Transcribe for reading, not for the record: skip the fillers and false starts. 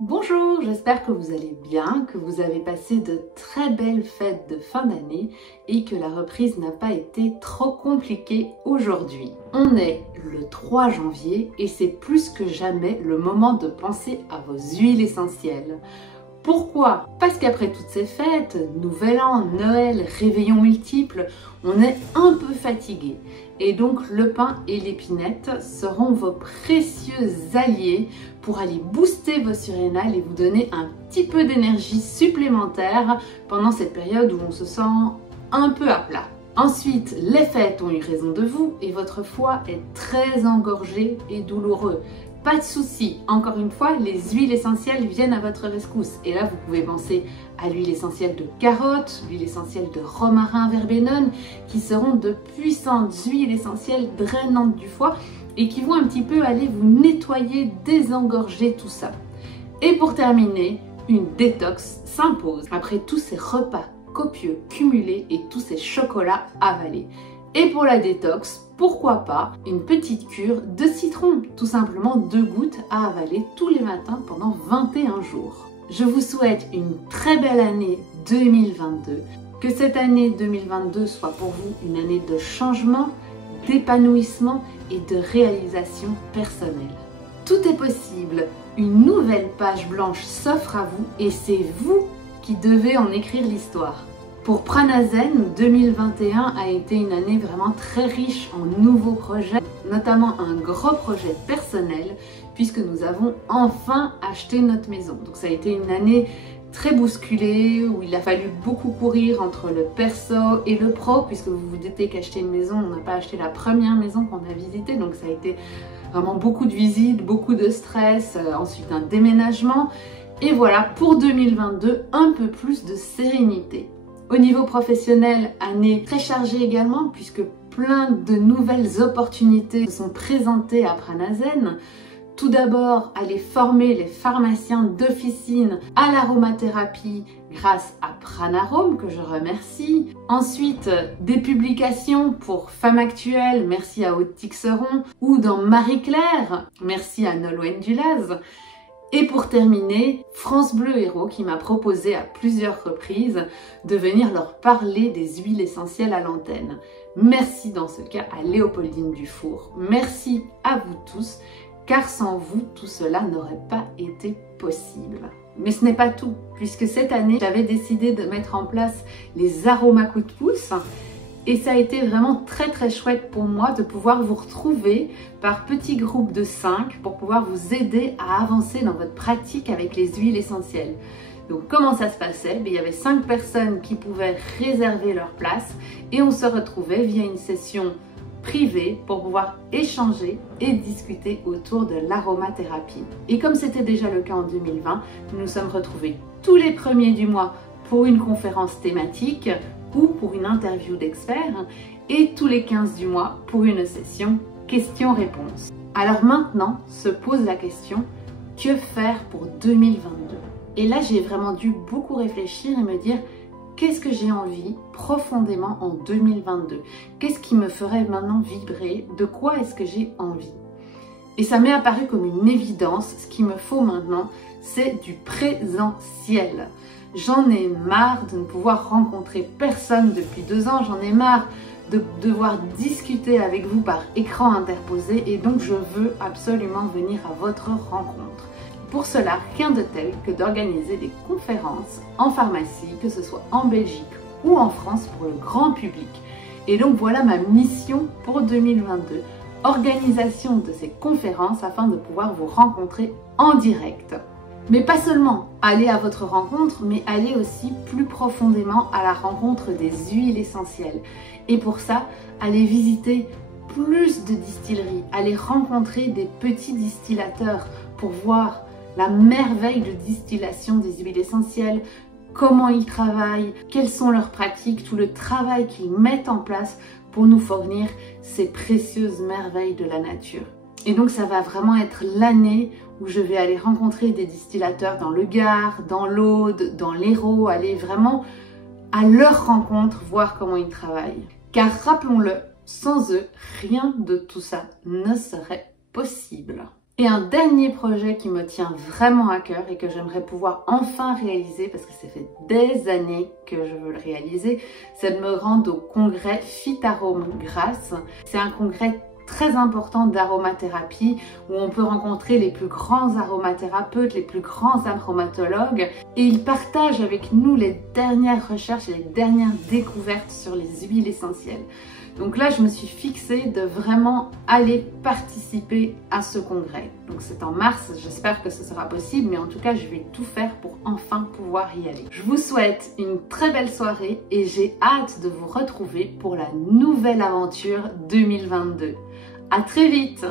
Bonjour, j'espère que vous allez bien, que vous avez passé de très belles fêtes de fin d'année et que la reprise n'a pas été trop compliquée aujourd'hui. On est le 3 janvier et c'est plus que jamais le moment de penser à vos huiles essentielles. Pourquoi? Parce qu'après toutes ces fêtes, Nouvel An, Noël, réveillons multiples, on est un peu fatigué. Et donc le pin et l'épinette seront vos précieux alliés pour aller booster vos surrénales et vous donner un petit peu d'énergie supplémentaire pendant cette période où on se sent un peu à plat. Ensuite, les fêtes ont eu raison de vous et votre foie est très engorgé et douloureux. Pas de souci, encore une fois, les huiles essentielles viennent à votre rescousse. Et là, vous pouvez penser à l'huile essentielle de carotte, l'huile essentielle de romarin verbenone, qui seront de puissantes huiles essentielles drainantes du foie et qui vont un petit peu aller vous nettoyer, désengorger tout ça. Et pour terminer, une détox s'impose après tous ces repas copieux cumulés et tous ces chocolats avalés. Et pour la détox, pourquoi pas une petite cure de citron, tout simplement 2 gouttes à avaler tous les matins pendant 21 jours. Je vous souhaite une très belle année 2022, que cette année 2022 soit pour vous une année de changement, d'épanouissement et de réalisation personnelle. Tout est possible, une nouvelle page blanche s'offre à vous et c'est vous qui devez en écrire l'histoire. Pour Pranazen, 2021 a été une année vraiment très riche en nouveaux projets, notamment un gros projet personnel, puisque nous avons enfin acheté notre maison. Donc ça a été une année très bousculée, où il a fallu beaucoup courir entre le perso et le pro, puisque vous vous doutez qu'acheter une maison, on n'a pas acheté la première maison qu'on a visitée, donc ça a été vraiment beaucoup de visites, beaucoup de stress, ensuite un déménagement. Et voilà, pour 2022, un peu plus de sérénité. Au niveau professionnel, année très chargée également puisque plein de nouvelles opportunités se sont présentées à Pranazen. Tout d'abord, aller former les pharmaciens d'officine à l'aromathérapie grâce à Pranarome, que je remercie. Ensuite, des publications pour Femmes Actuelles, merci à Aude Tixeron, ou dans Marie-Claire, merci à Nolwenn Dulaz. Et pour terminer, France Bleu Héros qui m'a proposé à plusieurs reprises de venir leur parler des huiles essentielles à l'antenne. Merci dans ce cas à Léopoldine Dufour. Merci à vous tous, car sans vous, tout cela n'aurait pas été possible. Mais ce n'est pas tout, puisque cette année, j'avais décidé de mettre en place les aromas coups de pouce. Et ça a été vraiment très chouette pour moi de pouvoir vous retrouver par petits groupes de 5 pour pouvoir vous aider à avancer dans votre pratique avec les huiles essentielles. Donc comment ça se passait? Il y avait 5 personnes qui pouvaient réserver leur place et on se retrouvait via une session privée pour pouvoir échanger et discuter autour de l'aromathérapie. Et comme c'était déjà le cas en 2020, nous nous sommes retrouvés tous les premiers du mois pour une conférence thématique ou pour une interview d'experts et tous les 15 du mois pour une session questions-réponses. Alors maintenant se pose la question, que faire pour 2022? Et là j'ai vraiment dû beaucoup réfléchir et me dire qu'est-ce que j'ai envie profondément en 2022? Qu'est-ce qui me ferait maintenant vibrer? De quoi est-ce que j'ai envie? Et ça m'est apparu comme une évidence, ce qu'il me faut maintenant, c'est du présentiel. J'en ai marre de ne pouvoir rencontrer personne depuis 2 ans, j'en ai marre de devoir discuter avec vous par écran interposé et donc je veux absolument venir à votre rencontre. Pour cela, rien de tel que d'organiser des conférences en pharmacie, que ce soit en Belgique ou en France pour le grand public. Et donc voilà ma mission pour 2022, organisation de ces conférences afin de pouvoir vous rencontrer en direct. Mais pas seulement aller à votre rencontre, mais aller aussi plus profondément à la rencontre des huiles essentielles. Et pour ça, aller visiter plus de distilleries, aller rencontrer des petits distillateurs pour voir la merveille de distillation des huiles essentielles, comment ils travaillent, quelles sont leurs pratiques, tout le travail qu'ils mettent en place pour nous fournir ces précieuses merveilles de la nature. Et donc ça va vraiment être l'année où je vais aller rencontrer des distillateurs dans le Gard, dans l'Aude, dans l'Hérault, aller vraiment à leur rencontre, voir comment ils travaillent. Car rappelons-le, sans eux, rien de tout ça ne serait possible. Et un dernier projet qui me tient vraiment à cœur et que j'aimerais pouvoir enfin réaliser, parce que ça fait des années que je veux le réaliser, c'est de me rendre au congrès Phytarome Grasse. C'est un congrès très important d'aromathérapie où on peut rencontrer les plus grands aromathérapeutes, les plus grands aromatologues et ils partagent avec nous les dernières recherches et les dernières découvertes sur les huiles essentielles. Donc là, je me suis fixée de vraiment aller participer à ce congrès. Donc c'est en mars, j'espère que ce sera possible, mais en tout cas, je vais tout faire pour enfin pouvoir y aller. Je vous souhaite une très belle soirée et j'ai hâte de vous retrouver pour la nouvelle aventure 2022. À très vite!